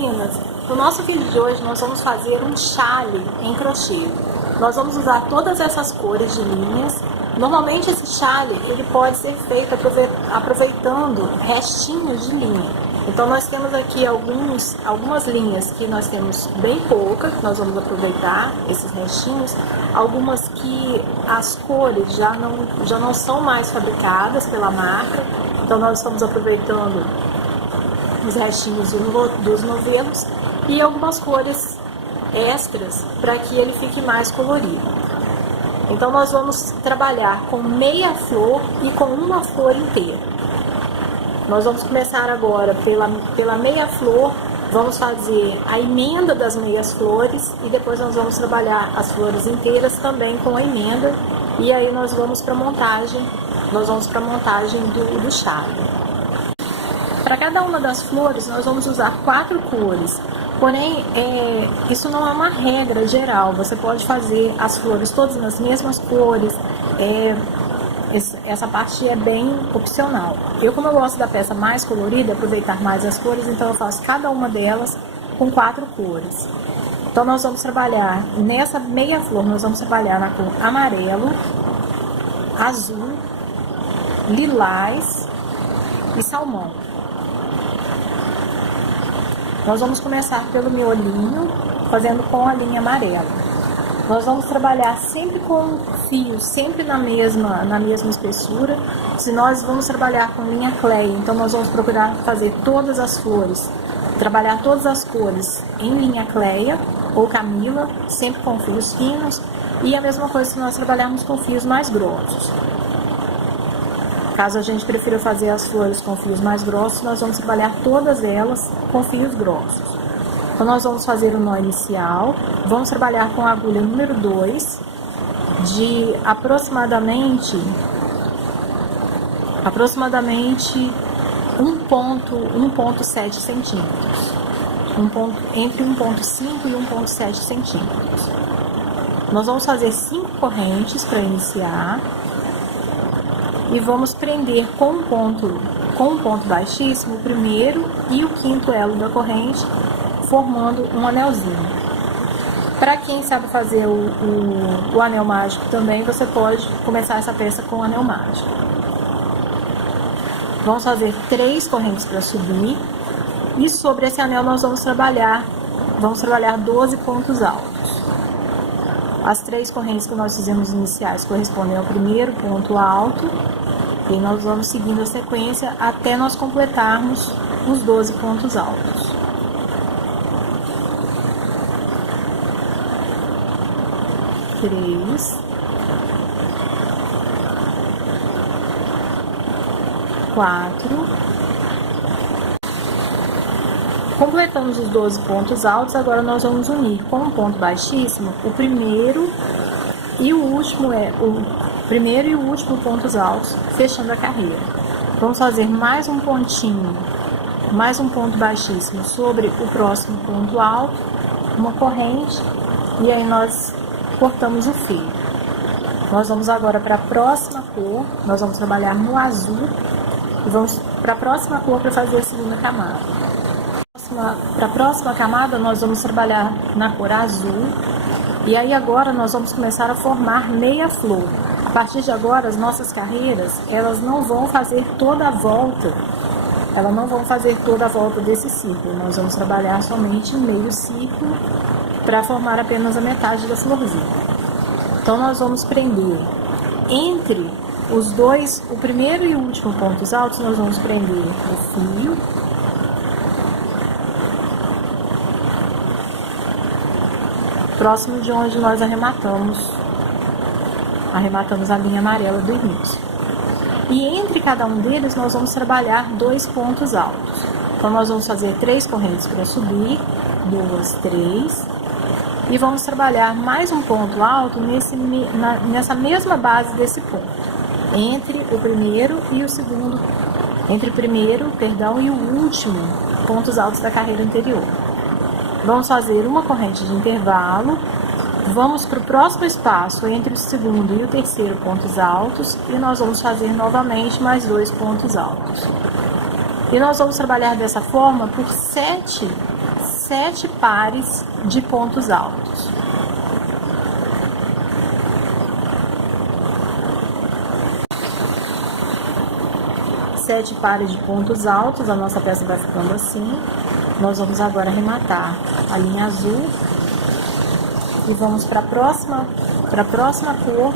meninas, no nosso vídeo de hoje nós vamos fazer um chale em crochê. Nós vamos usar todas essas cores de linhas. Normalmente esse chale ele pode ser feito aproveitando restinhos de linha. Então nós temos aqui algumas linhas que nós temos bem poucas, nós vamos aproveitar esses restinhos. Algumas que as cores já não são mais fabricadas pela marca, então nós estamos aproveitando os restinhos dos novelos e algumas cores extras para que ele fique mais colorido. Então nós vamos trabalhar com meia flor e com uma flor inteira. Nós vamos começar agora pela meia flor, vamos fazer a emenda das meias flores e depois nós vamos trabalhar as flores inteiras também com a emenda, e aí nós vamos para a montagem, do chale. Para cada uma das flores nós vamos usar 4 cores, porém isso não é uma regra geral, você pode fazer as flores todas nas mesmas cores, essa parte é bem opcional. Como eu gosto da peça mais colorida, aproveitar mais as cores, então eu faço cada uma delas com 4 cores. Então nós vamos trabalhar nessa meia flor, nós vamos trabalhar na cor amarelo, azul, lilás e salmão. Nós vamos começar pelo miolinho, fazendo com a linha amarela. Nós vamos trabalhar sempre com fios, sempre na mesma espessura. Se nós vamos trabalhar com linha clay, então nós vamos procurar fazer todas as flores, trabalhar todas as cores em linha clay ou camila, sempre com fios finos. E a mesma coisa se nós trabalharmos com fios mais grossos. Caso a gente prefira fazer as flores com fios mais grossos, nós vamos trabalhar todas elas com fios grossos. Então nós vamos fazer o nó inicial, vamos trabalhar com a agulha número 2, de aproximadamente 1,7 centímetros, entre 1,5 e 1,7 centímetros. Nós vamos fazer 5 correntes para iniciar e vamos prender com um ponto baixíssimo o primeiro e o quinto elo da corrente, formando um anelzinho. Para quem sabe fazer o anel mágico também, você pode começar essa peça com o anel mágico. Vamos fazer 3 correntes para subir e sobre esse anel nós vamos trabalhar 12 pontos altos. As 3 correntes que nós fizemos iniciais correspondem ao primeiro ponto alto e nós vamos seguindo a sequência até nós completarmos os 12 pontos altos. Três, 4. Completamos os 12 pontos altos, agora nós vamos unir com um ponto baixíssimo o primeiro e o último pontos altos, fechando a carreira. Vamos fazer mais um ponto baixíssimo sobre o próximo ponto alto, uma corrente, e aí nós cortamos o fio. Nós vamos agora para a próxima cor, nós vamos trabalhar no azul e vamos para a próxima cor para fazer a segunda camada. Para a próxima camada nós vamos trabalhar na cor azul e aí agora nós vamos começar a formar meia flor. A partir de agora as nossas carreiras, elas não vão fazer toda a volta, desse círculo, nós vamos trabalhar somente meio círculo para formar apenas a metade da florzinha. Então nós vamos prender entre os dois, o primeiro e o último pontos altos, nós vamos prender o fio, próximo de onde nós arrematamos a linha amarela do início. E entre cada um deles nós vamos trabalhar 2 pontos altos. Então nós vamos fazer 3 correntes para subir, 2, 3, e vamos trabalhar mais um ponto alto nessa mesma base desse ponto, entre o primeiro e o último pontos altos da carreira anterior. Vamos fazer uma corrente de intervalo, vamos para o próximo espaço entre o segundo e o terceiro pontos altos e nós vamos fazer novamente mais 2 pontos altos. E nós vamos trabalhar dessa forma por 7 7 pares de pontos altos. Sete pares de pontos altos, a nossa peça vai ficando assim. Nós vamos agora arrematar a linha azul e vamos para a próxima cor,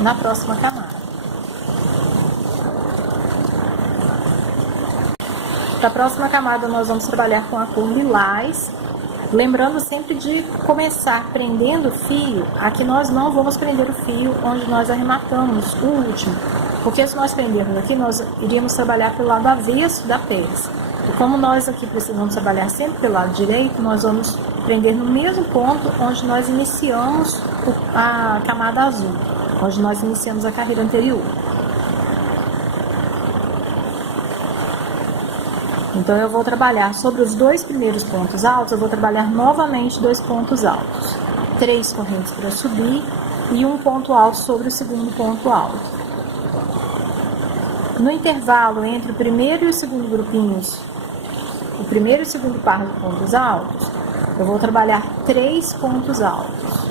na próxima camada. Para a próxima camada nós vamos trabalhar com a cor lilás, lembrando sempre de começar prendendo o fio. Aqui nós não vamos prender o fio onde nós arrematamos o último, porque se nós prendermos aqui, nós iríamos trabalhar pelo lado avesso da peça. E como nós aqui precisamos trabalhar sempre pelo lado direito, nós vamos prender no mesmo ponto onde nós iniciamos a camada azul, onde nós iniciamos a carreira anterior. Então, eu vou trabalhar sobre os 2 primeiros pontos altos, eu vou trabalhar novamente 2 pontos altos. 3 correntes para subir e um ponto alto sobre o segundo ponto alto. No intervalo entre o primeiro e o segundo grupinhos, o primeiro e o segundo par de pontos altos, eu vou trabalhar 3 pontos altos.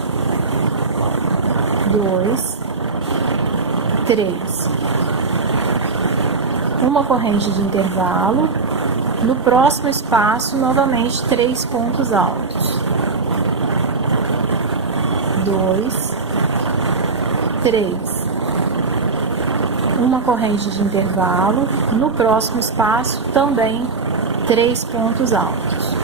2, 3. Uma corrente de intervalo. No próximo espaço, novamente 3 pontos altos. 2, 3. Uma corrente de intervalo. No próximo espaço, também 3 pontos altos.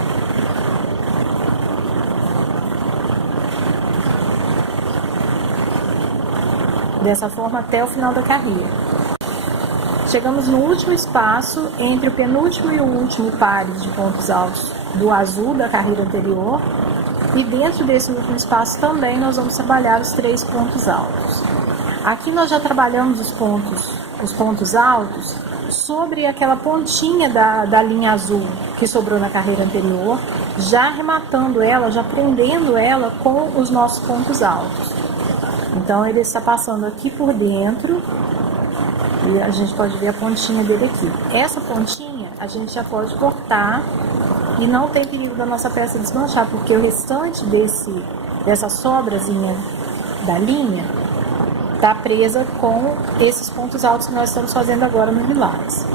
Dessa forma até o final da carreira. Chegamos no último espaço, entre o penúltimo e o último pares de pontos altos do azul da carreira anterior. E dentro desse último espaço também nós vamos trabalhar os 3 pontos altos. Aqui nós já trabalhamos os pontos altos sobre aquela pontinha da linha azul que sobrou na carreira anterior, já arrematando ela, já prendendo ela com os nossos pontos altos. Então ele está passando aqui por dentro. E a gente pode ver a pontinha dele aqui. Essa pontinha a gente já pode cortar e não tem perigo da nossa peça desmanchar, porque o restante dessa sobrazinha da linha está presa com esses pontos altos que nós estamos fazendo agora no lilás.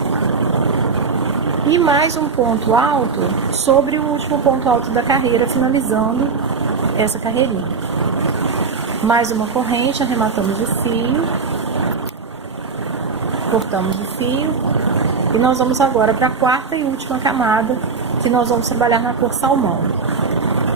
E mais um ponto alto sobre o último ponto alto da carreira, finalizando essa carreirinha. Mais uma corrente, arrematamos o fio. Cortamos o fio e nós vamos agora para a quarta e última camada, que nós vamos trabalhar na cor salmão.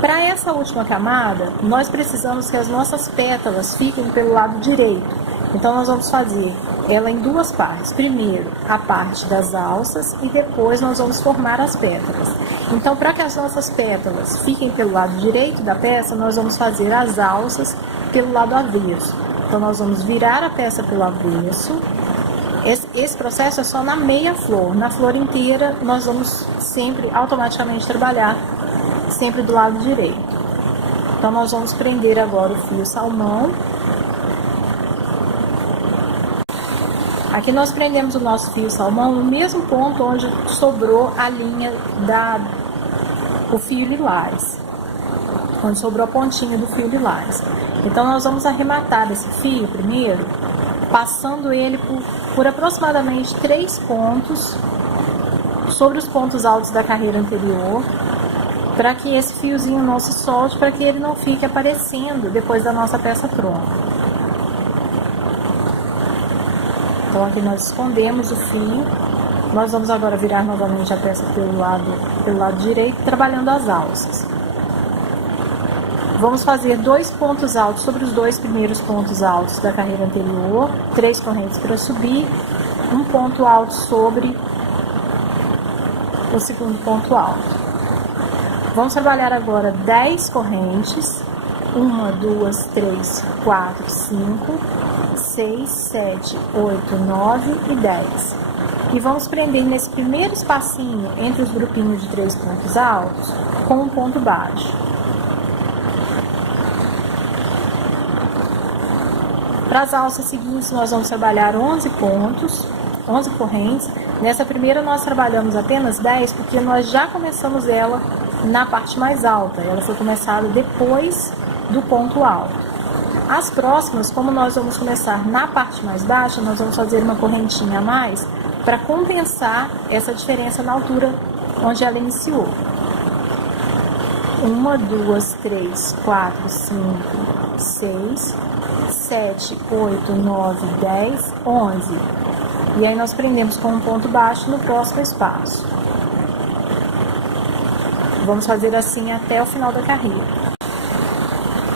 Para essa última camada, nós precisamos que as nossas pétalas fiquem pelo lado direito. Então, nós vamos fazer ela em 2 partes. Primeiro, a parte das alças e depois nós vamos formar as pétalas. Então, para que as nossas pétalas fiquem pelo lado direito da peça, nós vamos fazer as alças pelo lado avesso. Então, nós vamos virar a peça pelo avesso. Esse processo é só na meia flor. Na flor inteira, nós vamos sempre automaticamente trabalhar sempre do lado direito. Então, nós vamos prender agora o fio salmão. Aqui nós prendemos o nosso fio salmão no mesmo ponto onde sobrou a linha o fio lilás, onde sobrou a pontinha do fio lilás. Então, nós vamos arrematar esse fio primeiro, passando ele por aproximadamente 3 pontos sobre os pontos altos da carreira anterior, para que esse fiozinho não se solte, para que ele não fique aparecendo depois da nossa peça pronta. Então, aqui nós escondemos o fio. Nós vamos agora virar novamente a peça pelo lado direito, trabalhando as alças. Vamos fazer 2 pontos altos sobre os 2 primeiros pontos altos da carreira anterior, 3 correntes para subir, um ponto alto sobre o segundo ponto alto. Vamos trabalhar agora 10 correntes, 1, 2, 3, 4, 5, 6, 7, 8, 9 e 10. E vamos prender nesse primeiro espacinho entre os grupinhos de 3 pontos altos com um ponto baixo. Para as alças seguintes, nós vamos trabalhar 11 pontos, 11 correntes. Nessa primeira, nós trabalhamos apenas 10, porque nós já começamos ela na parte mais alta, ela foi começada depois do ponto alto. As próximas, como nós vamos começar na parte mais baixa, nós vamos fazer uma correntinha a mais para compensar essa diferença na altura onde ela iniciou. 1, 2, 3, 4, 5, 6, 7, 8, 9, 10, 11. E aí nós prendemos com um ponto baixo no próximo espaço. Vamos fazer assim até o final da carreira.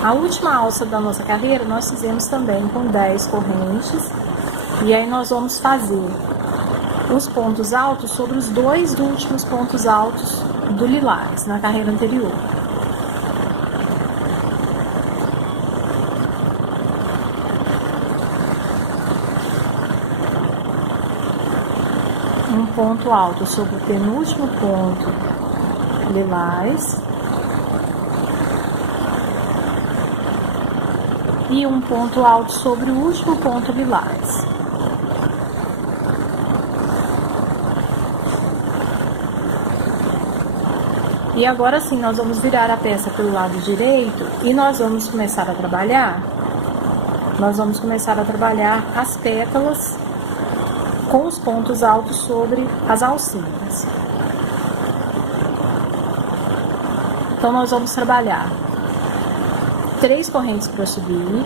A última alça da nossa carreira nós fizemos também com 10 correntes. E aí nós vamos fazer os pontos altos sobre os dois últimos pontos altos do lilás na carreira anterior. Um ponto alto sobre o penúltimo ponto lilás e um ponto alto sobre o último ponto lilás. E agora sim, nós vamos virar a peça pelo lado direito e nós vamos começar a trabalhar. Nós vamos começar a trabalhar as pétalas com os pontos altos sobre as alcinhas. Então, nós vamos trabalhar 3 correntes para subir,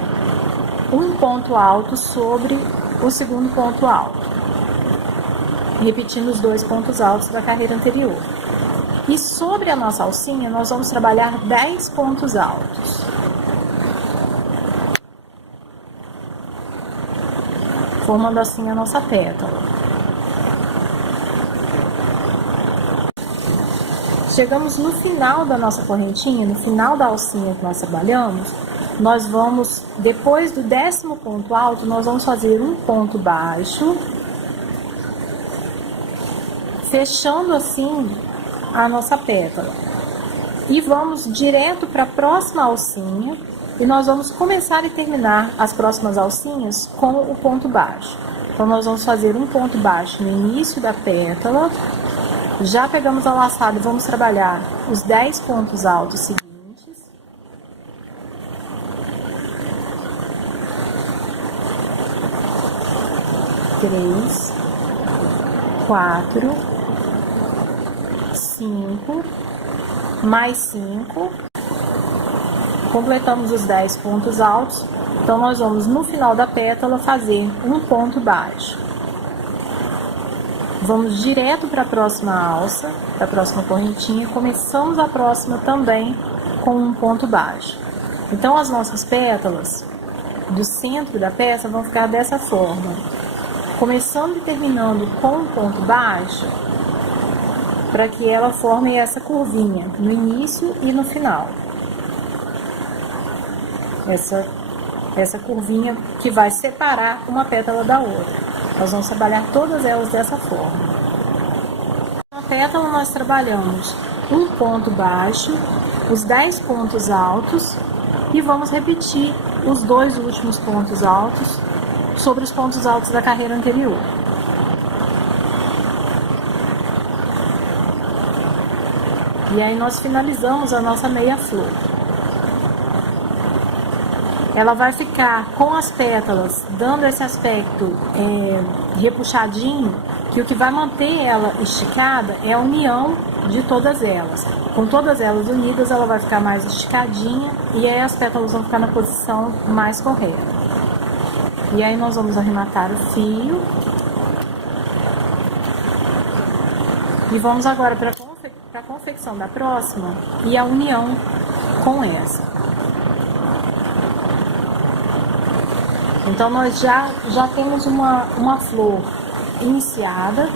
um ponto alto sobre o segundo ponto alto, repetindo os 2 pontos altos da carreira anterior. E sobre a nossa alcinha, nós vamos trabalhar 10 pontos altos. Formando assim a nossa pétala. Chegamos no final da nossa correntinha, no final da alcinha que nós trabalhamos, nós vamos, depois do 10º ponto alto, nós vamos fazer um ponto baixo, fechando assim a nossa pétala. E vamos direto para a próxima alcinha, e nós vamos começar e terminar as próximas alcinhas com o ponto baixo. Então, nós vamos fazer um ponto baixo no início da pétala, já pegamos a laçada e vamos trabalhar os 10 pontos altos seguintes. Três, 4, 5, mais 5. Completamos os 10 pontos altos, então nós vamos no final da pétala fazer um ponto baixo. Vamos direto para a próxima alça, para a próxima correntinha, começamos a próxima também com um ponto baixo. Então as nossas pétalas do centro da peça vão ficar dessa forma, começando e terminando com um ponto baixo, para que ela forme essa curvinha no início e no final. Essa curvinha que vai separar uma pétala da outra. Nós vamos trabalhar todas elas dessa forma. Na pétala nós trabalhamos um ponto baixo, os 10 pontos altos e vamos repetir os 2 últimos pontos altos sobre os pontos altos da carreira anterior. E aí nós finalizamos a nossa meia flor. Ela vai ficar com as pétalas dando esse aspecto repuxadinho, que o que vai manter ela esticada é a união de todas elas. Com todas elas unidas, ela vai ficar mais esticadinha e aí as pétalas vão ficar na posição mais correta. E aí nós vamos arrematar o fio. E vamos agora para a confecção da próxima e a união com essa. Então, nós já temos uma flor iniciada,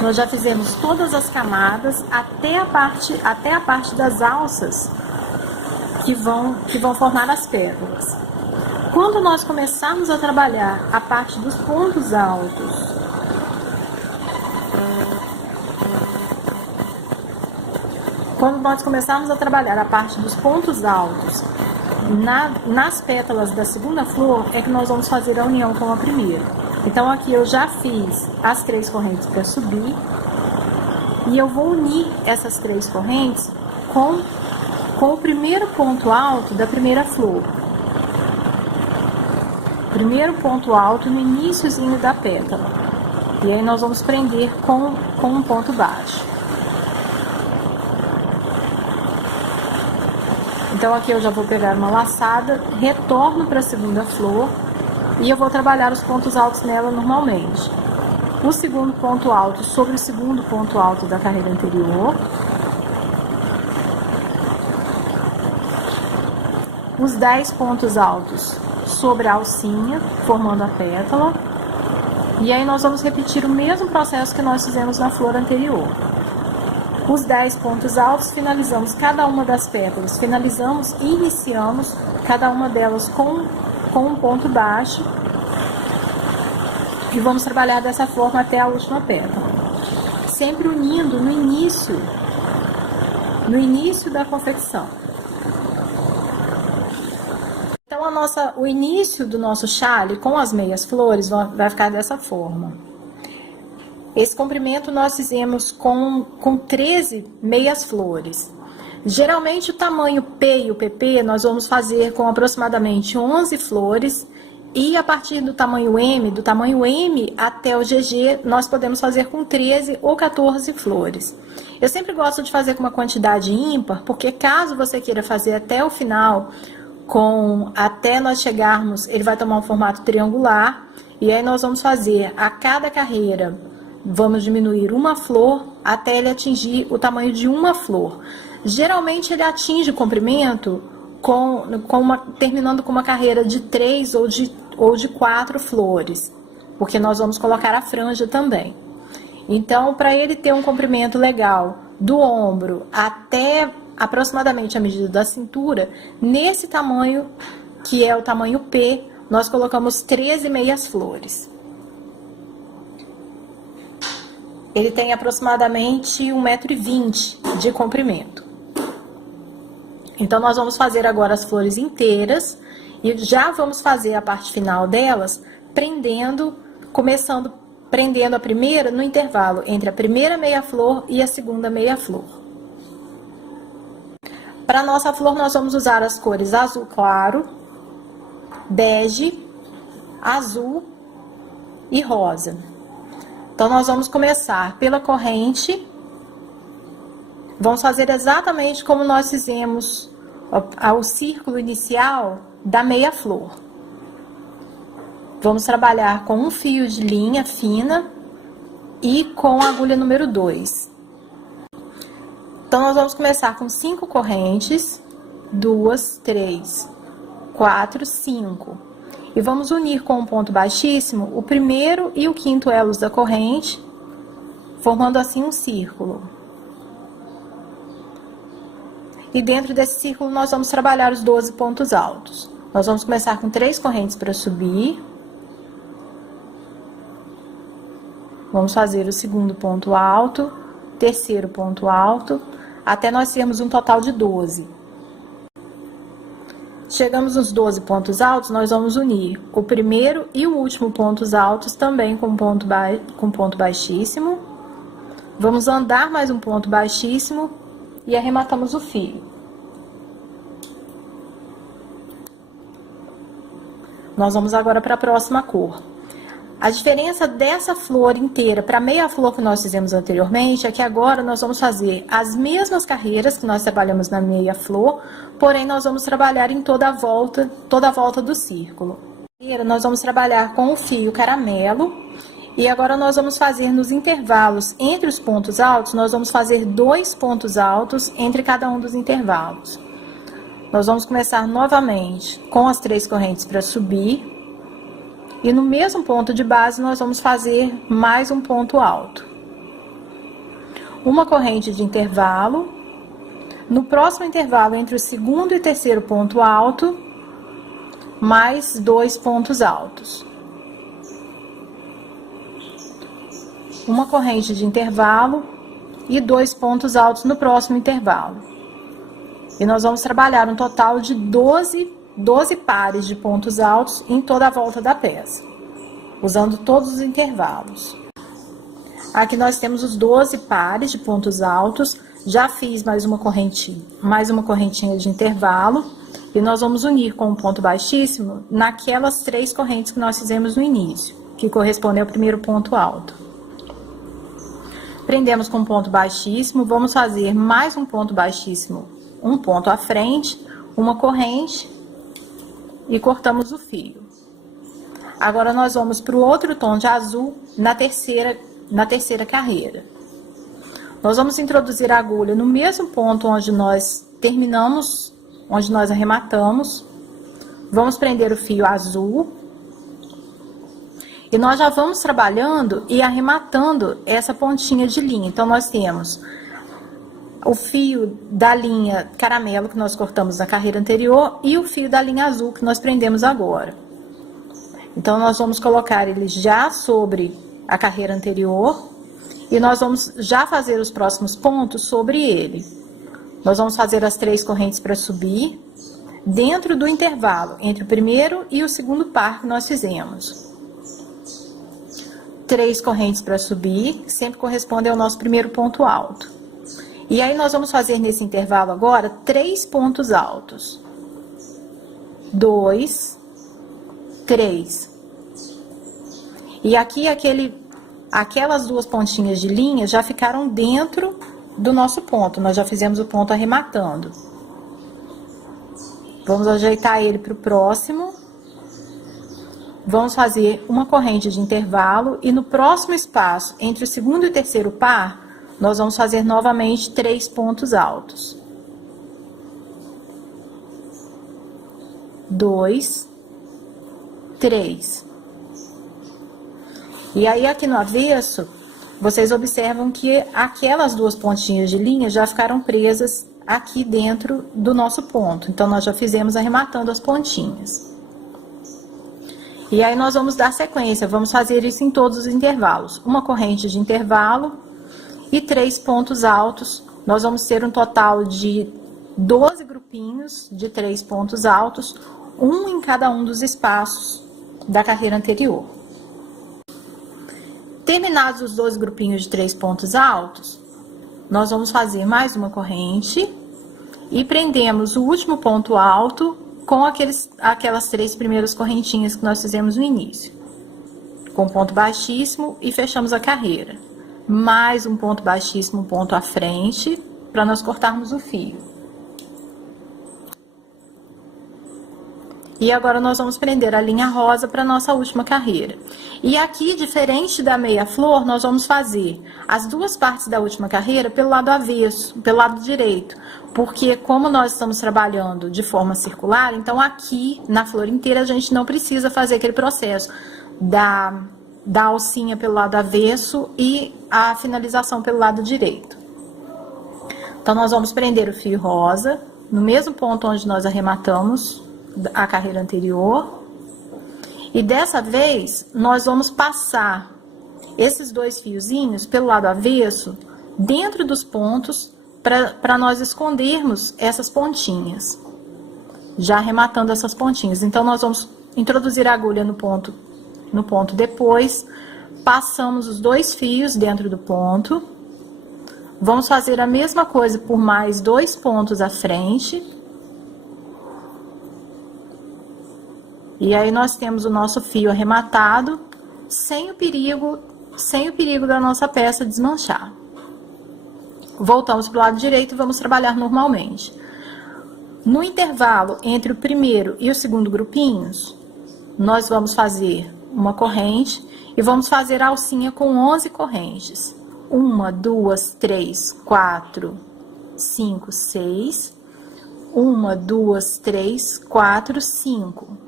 nós já fizemos todas as camadas até a parte das alças que vão formar as pétalas. Quando nós começarmos a trabalhar a parte dos pontos altos, nas pétalas da segunda flor é que nós vamos fazer a união com a primeira. Então aqui eu já fiz as 3 correntes para subir e eu vou unir essas 3 correntes com o primeiro ponto alto da primeira flor. Primeiro ponto alto no iniciozinho da pétala. E aí nós vamos prender com um ponto baixo. Então aqui eu já vou pegar uma laçada, retorno para a segunda flor e eu vou trabalhar os pontos altos nela normalmente. O segundo ponto alto sobre o segundo ponto alto da carreira anterior. Os 10 pontos altos sobre a alcinha, formando a pétala. E aí nós vamos repetir o mesmo processo que nós fizemos na flor anterior. Os 10 pontos altos, finalizamos cada uma das pétalas, finalizamos e iniciamos cada uma delas com um ponto baixo. E vamos trabalhar dessa forma até a última pétala. Sempre unindo no início da confecção. Então, o início do nosso chale com as meias flores vai ficar dessa forma. Esse comprimento nós fizemos com 13 meias flores. Geralmente o tamanho P e o PP nós vamos fazer com aproximadamente 11 flores. E a partir do tamanho M até o GG, nós podemos fazer com 13 ou 14 flores. Eu sempre gosto de fazer com uma quantidade ímpar, porque caso você queira fazer até o final, até nós chegarmos, ele vai tomar um formato triangular, e aí nós vamos fazer a cada carreira, vamos diminuir uma flor até ele atingir o tamanho de uma flor. Geralmente ele atinge o comprimento terminando com uma carreira de 3 ou de 4 flores, porque nós vamos colocar a franja também. Então, para ele ter um comprimento legal do ombro até aproximadamente a medida da cintura, nesse tamanho, que é o tamanho P, nós colocamos 13 meias flores. Ele tem aproximadamente 1,20 m de comprimento. Então, nós vamos fazer agora as flores inteiras e já vamos fazer a parte final delas começando prendendo a primeira no intervalo entre a primeira meia flor e a segunda meia flor. Para a nossa flor, nós vamos usar as cores azul claro, bege, azul e rosa. Então, nós vamos começar pela corrente. Vamos fazer exatamente como nós fizemos o círculo inicial da meia flor. Vamos trabalhar com um fio de linha fina e com a agulha número 2. Então, nós vamos começar com 5 correntes, 2, 3, 4, 5. E vamos unir com um ponto baixíssimo o primeiro e o quinto elos da corrente, formando assim um círculo. E dentro desse círculo nós vamos trabalhar os 12 pontos altos. Nós vamos começar com 3 correntes para subir. Vamos fazer o segundo ponto alto, terceiro ponto alto, até nós termos um total de 12. Chegamos nos 12 pontos altos, nós vamos unir o primeiro e o último pontos altos também com ponto baixíssimo. Vamos andar mais um ponto baixíssimo e arrematamos o fio. Nós vamos agora para a próxima cor. A diferença dessa flor inteira para a meia flor que nós fizemos anteriormente é que agora nós vamos fazer as mesmas carreiras que nós trabalhamos na meia flor, porém nós vamos trabalhar em toda a volta do círculo. Nós vamos trabalhar com o fio caramelo e agora nós vamos fazer nos intervalos entre os pontos altos, nós vamos fazer 2 pontos altos entre cada um dos intervalos. Nós vamos começar novamente com as 3 correntes para subir. E no mesmo ponto de base, nós vamos fazer mais um ponto alto. Uma corrente de intervalo. No próximo intervalo, entre o segundo e terceiro ponto alto, mais 2 pontos altos. Uma corrente de intervalo e 2 pontos altos no próximo intervalo. E nós vamos trabalhar um total de 12 pares de pontos altos em toda a volta da peça, usando todos os intervalos. Aqui nós temos os 12 pares de pontos altos. Já fiz mais uma correntinha de intervalo. E nós vamos unir com um ponto baixíssimo naquelas 3 correntes que nós fizemos no início, que correspondem ao primeiro ponto alto. Prendemos com um ponto baixíssimo, vamos fazer mais um ponto baixíssimo, um ponto à frente, uma corrente e cortamos o fio. Agora nós vamos para o outro tom de azul na terceira carreira. Nós vamos introduzir a agulha no mesmo ponto onde nós terminamos, onde nós arrematamos. Vamos prender o fio azul. E nós já vamos trabalhando e arrematando essa pontinha de linha. Então, nós temos o fio da linha caramelo que nós cortamos na carreira anterior e o fio da linha azul que nós prendemos agora. Então, nós vamos colocar ele já sobre a carreira anterior e nós vamos já fazer os próximos pontos sobre ele. Nós vamos fazer as 3 correntes para subir dentro do intervalo entre o primeiro e o segundo par que nós fizemos. 3 correntes para subir, sempre correspondem ao nosso primeiro ponto alto. E aí, nós vamos fazer nesse intervalo agora 3 pontos altos. 2, 3. E aqui, aquelas 2 pontinhas de linha já ficaram dentro do nosso ponto. Nós já fizemos o ponto arrematando. Vamos ajeitar ele para o próximo. Vamos fazer uma corrente de intervalo e no próximo espaço, entre o segundo e o terceiro par, nós vamos fazer novamente 3 pontos altos. 2, 3. E aí, aqui no avesso, vocês observam que aquelas 2 pontinhas de linha já ficaram presas aqui dentro do nosso ponto. Então, nós já fizemos arrematando as pontinhas. E aí, nós vamos dar sequência, vamos fazer isso em todos os intervalos. Uma corrente de intervalo e 3 pontos altos. Nós vamos ter um total de 12 grupinhos de 3 pontos altos, um em cada um dos espaços da carreira anterior. Terminados os 12 grupinhos de 3 pontos altos, nós vamos fazer mais uma corrente e prendemos o último ponto alto com aquelas 3 primeiras correntinhas que nós fizemos no início. Com ponto baixíssimo e fechamos a carreira. Mais um ponto baixíssimo, um ponto à frente, para nós cortarmos o fio. E agora nós vamos prender a linha rosa para nossa última carreira. E aqui, diferente da meia flor, nós vamos fazer as 2 partes da última carreira pelo lado avesso, pelo lado direito. Porque como nós estamos trabalhando de forma circular, então aqui na flor inteira a gente não precisa fazer aquele processo da alcinha pelo lado avesso e a finalização pelo lado direito. Então, nós vamos prender o fio rosa no mesmo ponto onde nós arrematamos a carreira anterior. E dessa vez, nós vamos passar esses 2 fiozinhos pelo lado avesso dentro dos pontos para nós escondermos essas pontinhas. Já arrematando essas pontinhas. Então, nós vamos introduzir a agulha no ponto depois, passamos os 2 fios dentro do ponto. Vamos fazer a mesma coisa por mais 2 pontos à frente. E aí, nós temos o nosso fio arrematado, sem o perigo da nossa peça desmanchar. Voltamos para o lado direito e vamos trabalhar normalmente. No intervalo entre o primeiro e o segundo grupinhos, nós vamos fazer uma corrente e vamos fazer a alcinha com 11 correntes. 1, 2, 3, 4, 5, 6. 1, 2, 3, 4, 5.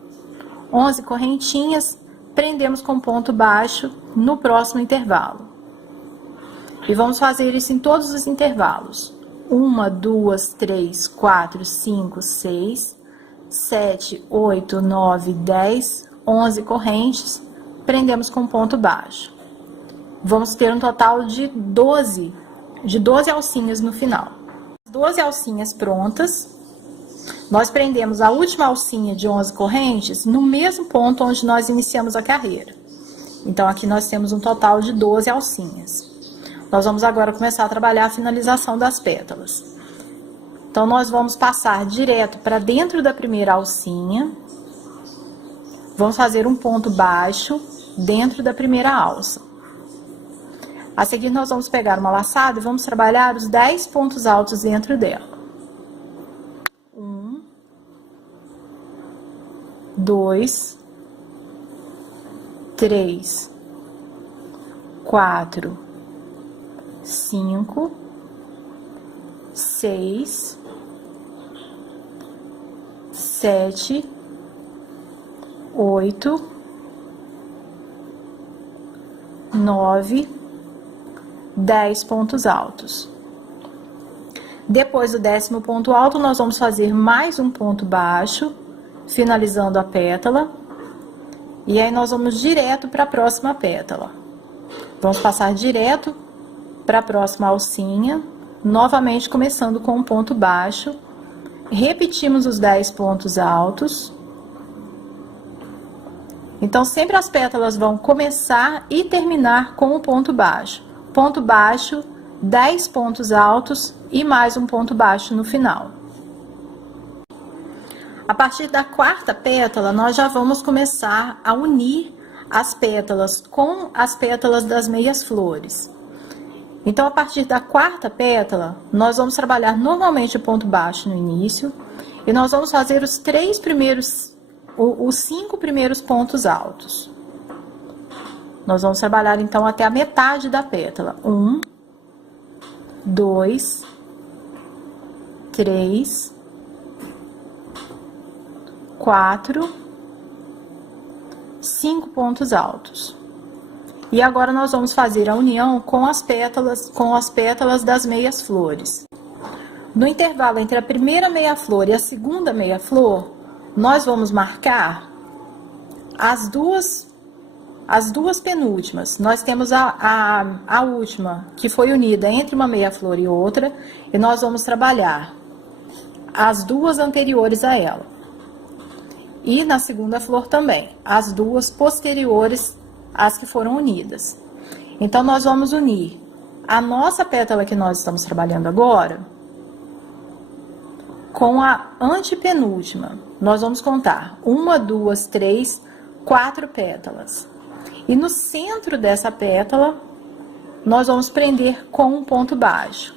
11 correntinhas, prendemos com ponto baixo no próximo intervalo. E vamos fazer isso em todos os intervalos. 1, 2, 3, 4, 5, 6, 7, 8, 9, 10, 11 correntes, prendemos com ponto baixo. Vamos ter um total de 12 alcinhas no final. 12 alcinhas prontas, nós prendemos a última alcinha de 11 correntes no mesmo ponto onde nós iniciamos a carreira. Então, aqui nós temos um total de 12 alcinhas. Nós vamos agora começar a trabalhar a finalização das pétalas. Então, nós vamos passar direto para dentro da primeira alcinha. Vamos fazer um ponto baixo dentro da primeira alça. A seguir, nós vamos pegar uma laçada e vamos trabalhar os 10 pontos altos dentro dela. 1, 2, 3, 4, 5, 6, 7, 8, 9, 10 pontos altos. Depois do 10º ponto alto, nós vamos fazer mais um ponto baixo, finalizando a pétala. E aí, nós vamos direto para a próxima pétala. Vamos passar direto para a próxima alcinha, novamente começando com um ponto baixo. Repetimos os 10 pontos altos. Então, sempre as pétalas vão começar e terminar com o ponto baixo. Ponto baixo, 10 pontos altos e mais um ponto baixo no final. A partir da 4ª pétala, nós já vamos começar a unir as pétalas com as pétalas das meias flores. Então, a partir da 4ª pétala, nós vamos trabalhar normalmente o ponto baixo no início e nós vamos fazer os 5 primeiros pontos altos. Nós vamos trabalhar, então, até a metade da pétala. 1, 2, 3, 4, 5 pontos altos. E agora, nós vamos fazer a união com as pétalas das meias flores. No intervalo entre a primeira meia-flor e a segunda meia-flor, nós vamos marcar as duas penúltimas. Nós temos a última, que foi unida entre uma meia-flor e outra, e nós vamos trabalhar as duas anteriores a ela. E na segunda flor também, as duas posteriores às que foram unidas. Então, nós vamos unir a nossa pétala que nós estamos trabalhando agora com a antepenúltima. Nós vamos contar 1, 2, 3, 4 pétalas. E no centro dessa pétala, nós vamos prender com um ponto baixo.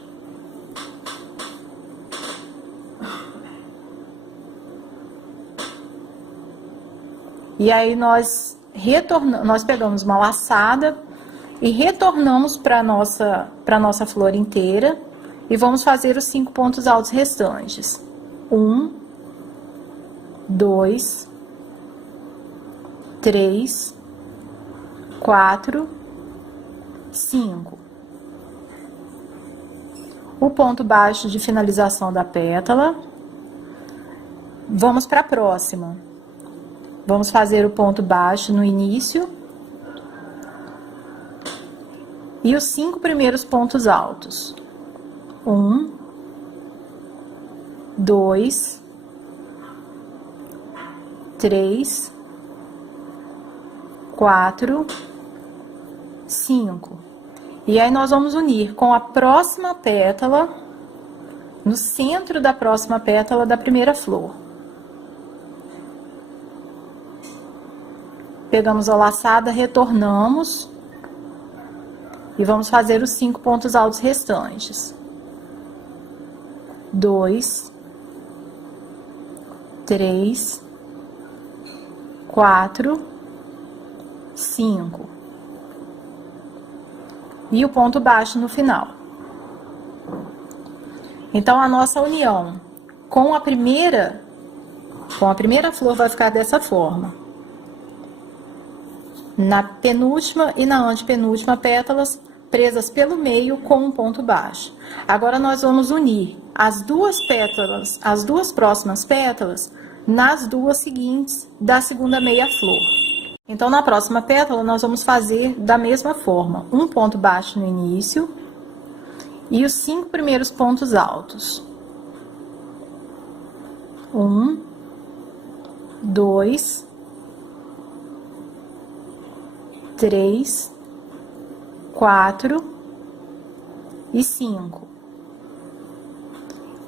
E aí, nós pegamos uma laçada e retornamos para nossa flor inteira e vamos fazer os 5 pontos altos restantes. 1, 2, 3, 4, 5. O ponto baixo de finalização da pétala. Vamos para a próxima. Vamos fazer o ponto baixo no início. E os 5 primeiros pontos altos. 1, 2, 3, 4, 5. E aí, nós vamos unir com a próxima pétala, no centro da próxima pétala da primeira flor. Pegamos a laçada, retornamos e vamos fazer os 5 pontos altos restantes. 2, 3, 4, 5. E o ponto baixo no final. Então, a nossa união com a primeira flor vai ficar dessa forma. Na penúltima e na antepenúltima pétalas presas pelo meio com um ponto baixo. Agora, nós vamos unir as duas próximas pétalas nas duas seguintes da segunda meia-flor. Então, na próxima pétala, nós vamos fazer da mesma forma, um ponto baixo no início e os 5 primeiros pontos altos. 1, 2, 3, 4, e 5.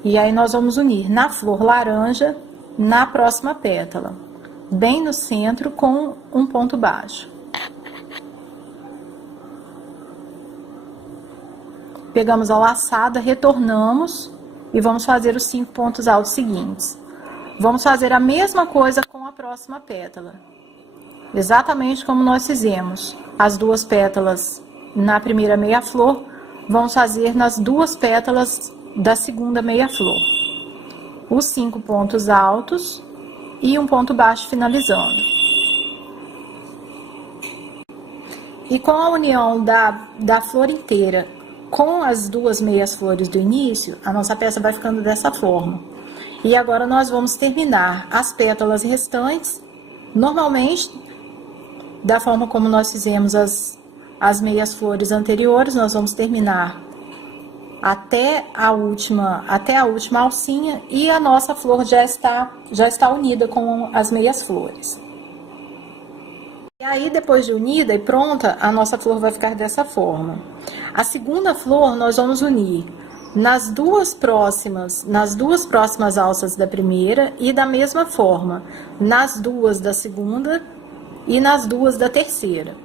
E aí nós vamos unir na flor laranja, na próxima pétala, bem no centro, com um ponto baixo. Pegamos a laçada, retornamos e vamos fazer os 5 pontos altos seguintes. Vamos fazer a mesma coisa com a próxima pétala. Exatamente como nós fizemos as 2 pétalas na primeira meia-flor, vamos fazer nas 2 pétalas da segunda meia-flor. Os 5 pontos altos e um ponto baixo finalizando. E com a união da flor inteira com as 2 meias flores do início, a nossa peça vai ficando dessa forma. E agora nós vamos terminar as pétalas restantes, normalmente, da forma como nós fizemos as meias flores anteriores, nós vamos terminar até a última alcinha e a nossa flor já está unida com as meias flores. E aí, depois de unida e pronta, a nossa flor vai ficar dessa forma. A segunda flor nós vamos unir nas duas próximas alças da primeira e da mesma forma nas 2 da segunda e nas 2 da terceira.